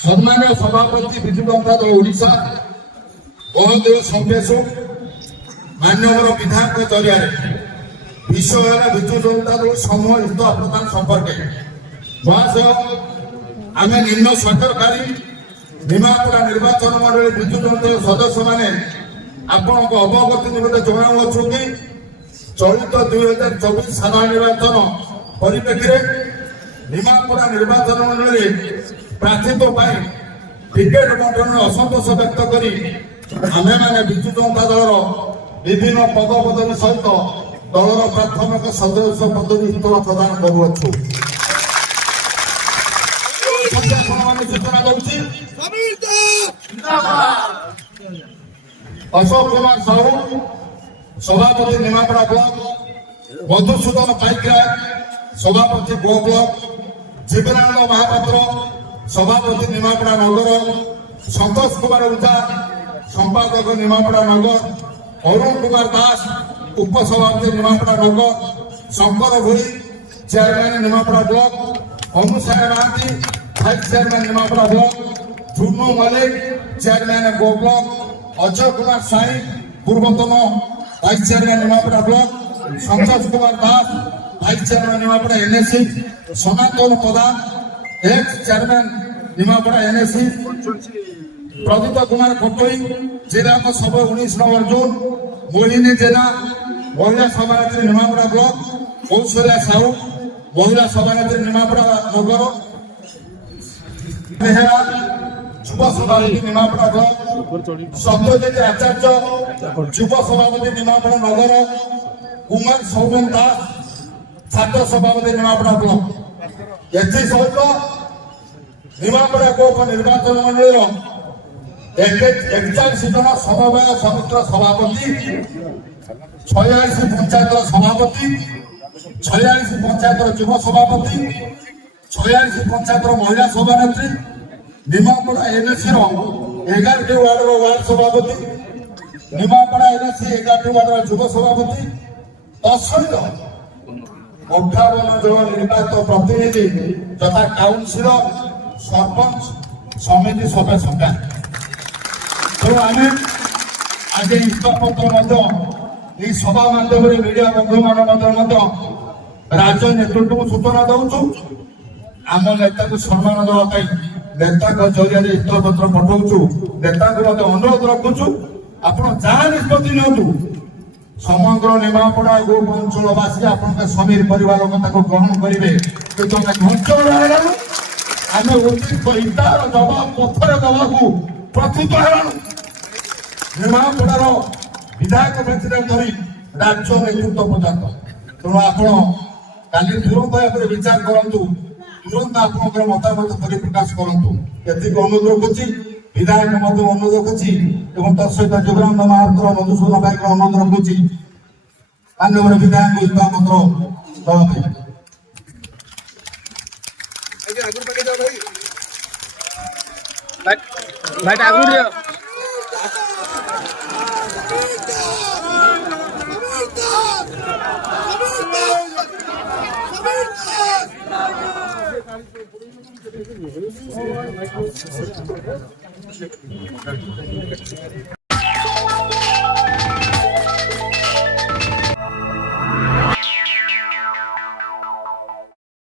सम्मान्य सभापति विजु जनता दल ओडिशा बहुदेव संपेश मान्यवर विधायक जरिया विषय है विजु जनता दल समूह इस्तफा प्रदान संपर्के आम निम्न सरकारी निमापड़ा निर्वाचन मंडल विजु जनता सदस्य मैंने आपण अवगति निमंत्रण जनाऊँ कि चलित 2024 साधारण निर्वाचन परिप्रेक्षी निमापड़ा निर्वाचन मंडल प्रार्थीत्व टिकेट बंटन असंतोष व्यक्त करी आमे माने विजु जनता दल विभिन्न पद पदवी सहित दलर प्राथमिक सदस्य पदवी इस्तफा प्रदान करुअछु। सूचना दूसरी अशोक कुमार साहू सभापति निमापड़ा ब्लॉक, मधुसूदन पाइकराय सभापति गो ब्लॉक, जीवनानंद महापात्र सभापति निमापड़ा नगर, संतोष कुमार उझा संपादक निमापड़ा नगर, अरुण कुमार दास उपसभापति निमापड़ा नगर, Shankar Bhoi chairman Nimapada block, Anusar Mahanty vice chairman Nimapada block, Jhunnu Malik chairman गो ब्लॉक, अजय कुमार साई पूर्वतन vice chairman Nimapada block, Santosh Kumar Das vice chairman Nimapada NSC, Sanatan Pradhan ex chairman Nimapada NSC, Pradeep Kumar Khatoi जिला सभा 19 नंबर जोन, मोहिनी जेना महिला सभानेत्री निमापड़ा ब्लॉक, कौशल्या साहू महिला सभानेत्री निमापड़ा नगर, मेहरा युवा सभापति निमापड़ा ब्लॉक, सत्यजित आचार्य युवा सभापति निमापड़ा नगर, कुमार सौमेन दास छात्र सभापति निमापड़ा ब्लॉक। एथि सहित निमापड़ा को निर्वाचन मंडल 41 जन समवाय समितिर सभापति, 46 पंचायत सभापति, 46 पंचायत युवा सभापति, 46 पंचायत महिला सभानेत्री, निमापड़ा एनएससी 11 वार्ड वार्ड सभापति, निमापड़ा एनएससी 11 वार्ड युवा सभापति, 58 जन निर्वाचित प्रतिनिधि तथा काउंसिलर सरपंच समिति सदस्य तो आम आज इस्तपत्र सभा माध्यम मीडिया बंधु मान राज्य नेतृत्व को सूचना दौचु आम नेता को सम्मान देवाई नेता जरिया इस्तपत्र पठाऊँ नेता को अनुरोध रखुचु आप जहाँ निष्पत्ति नियंतु समग्र निमापड़ा गोप अंचलवासी आप समीर परिवार ग्रहण करेंगे कि अंचल आम उचित इटार जवाब पथर दवा प्रस्तुत निमापड़ार विधायक प्रेसिडेंट धरी राज्य नेतृत्व पर्यंत तेणु आप तुरंत भाव विचार करूँ तुरंत आप मतामत परिप्रकाश करूँ ये अनुरोध रखुच्छी विधायक अनुरोध रखुच्छी तत्सहित जीवनानंद महापात्र मधुसूदन पाइक अनुरोध रखुच्छी माननीय विधायक इस्तफा पत्र दवा